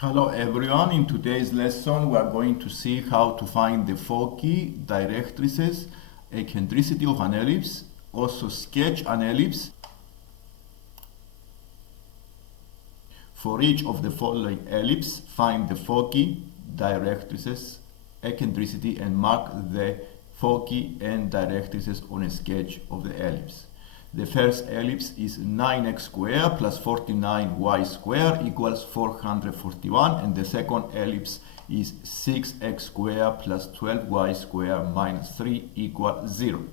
Hello everyone, in today's lesson we are going to see how to find the Foci directrices, eccentricity of an ellipse, also sketch an ellipse. For each of the following ellipse, find the Foci directrices, eccentricity and mark the Foci and directrices on a sketch of the ellipse. The first ellipse is 9x squared plus 49y squared equals 441, and the second ellipse is 6x squared plus 12y squared minus 3 equals 0.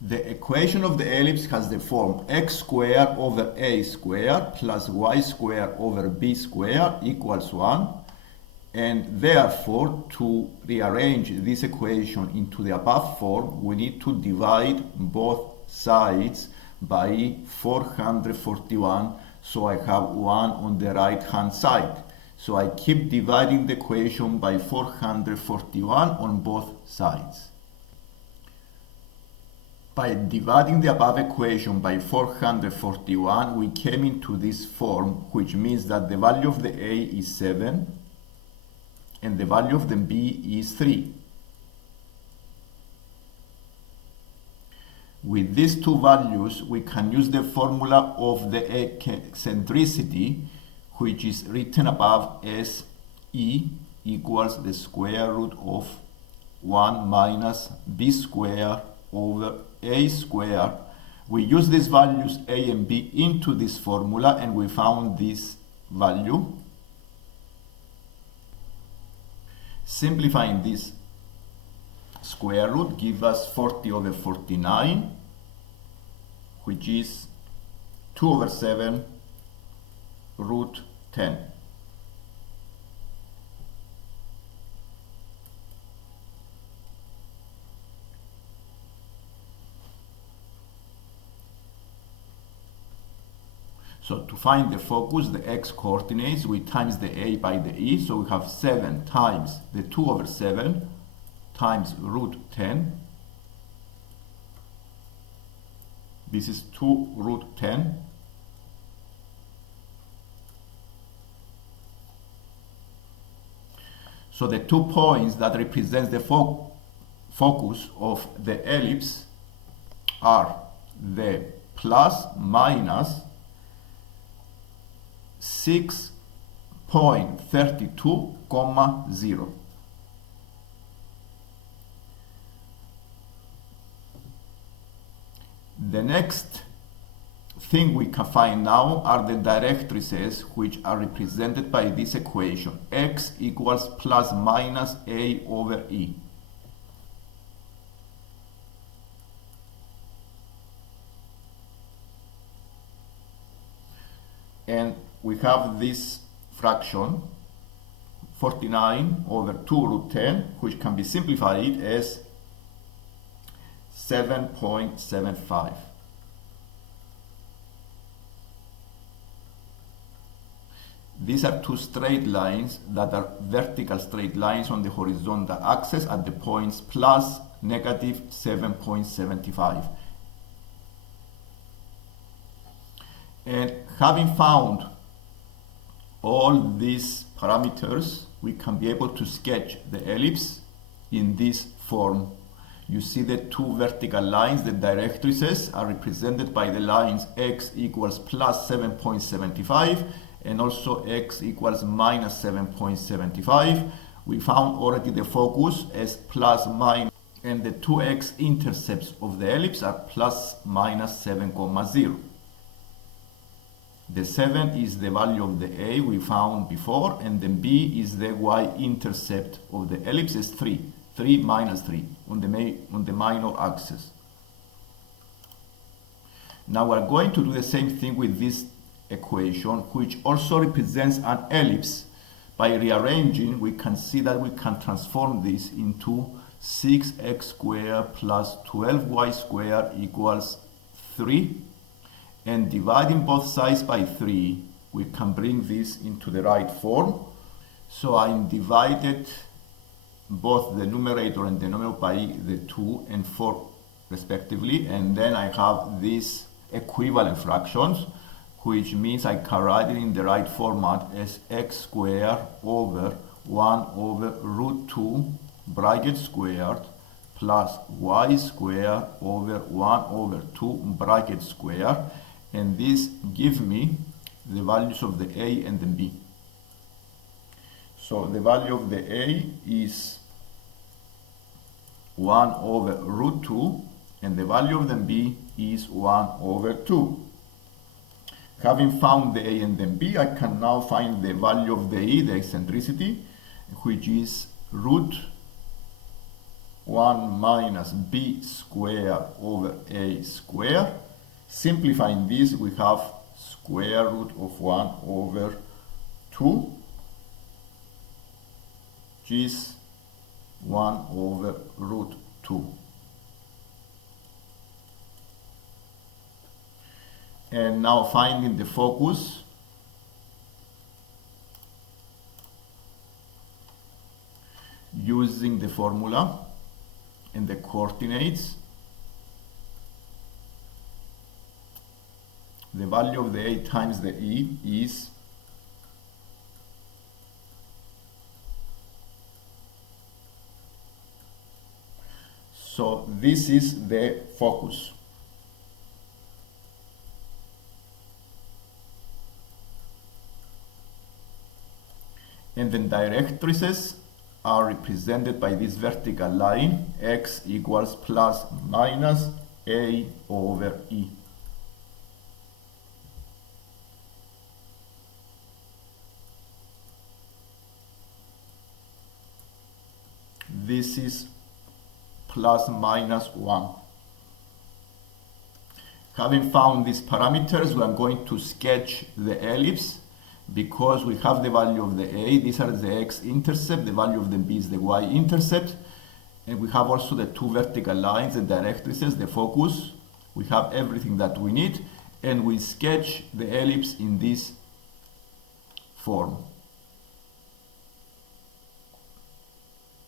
The equation of the ellipse has the form x squared over a squared plus y squared over b squared equals 1, and therefore to rearrange this equation into the above form we need to divide both sides by 441, so I have 1 on the right hand side. So I keep dividing the equation by 441 on both sides. By dividing the above equation by 441, we came into this form, which means that the value of the a is 7 and the value of the b is 3. With these two values, we can use the formula of the eccentricity, which is written above as E equals the square root of 1 minus b squared over a squared. We use these values a and b into this formula and we found this value. Simplifying this square root gives us 40 over 49, which is 2 over 7 root 10. So to find the focus, the x coordinates, we times the a by the e, so we have 7 times the 2 over 7 times root 10. This is 2 root 10. So the 2 points that represent the focus of the ellipse are the plus minus 6.32, 0. The next thing we can find now are the directrices, which are represented by this equation, x equals plus minus a over e. And we have this fraction 49 over 2 root 10, which can be simplified as 7.75. These are two straight lines that are vertical straight lines on the horizontal axis at the points plus negative 7.75. And having found all these parameters, we can be able to sketch the ellipse in this form. You see the two vertical lines, the directrices, are represented by the lines x equals plus 7.75 and also x equals minus 7.75. We found already the focus as plus minus, and the two x-intercepts of the ellipse are plus minus 7,0. The 7 is the value of the a we found before, and the b is the y-intercept of the ellipse is 3. 3 minus 3 on the minor axis. Now we are going to do the same thing with this equation, which also represents an ellipse. By rearranging, we can see that we can transform this into 6x squared plus 12y squared equals 3. And dividing both sides by 3, we can bring this into the right form. So I'm divided both the numerator and denominator by the 2 and 4 respectively, and then I have these equivalent fractions, which means I can write it in the right format as x squared over 1 over root 2 bracket squared plus y squared over 1 over 2 bracket squared, and this gives me the values of the a and the b. So the value of the a is 1 over root 2, and the value of the b is 1 over 2. Having found the a and the b, I can now find the value of the e, the eccentricity, which is root 1 minus b squared over a squared. Simplifying this, we have square root of 1 over 2, which is 1 over root 2. And now finding the focus, using the formula and the coordinates, the value of the a times the e is so this is the focus. And the directrices are represented by this vertical line, x equals plus minus a over e. This is plus minus 1. Having found these parameters, we are going to sketch the ellipse. Because we have the value of the a, these are the x-intercept, the value of the b is the y-intercept, and we have also the two vertical lines, the directrices, the focus. We have everything that we need, and we sketch the ellipse in this form.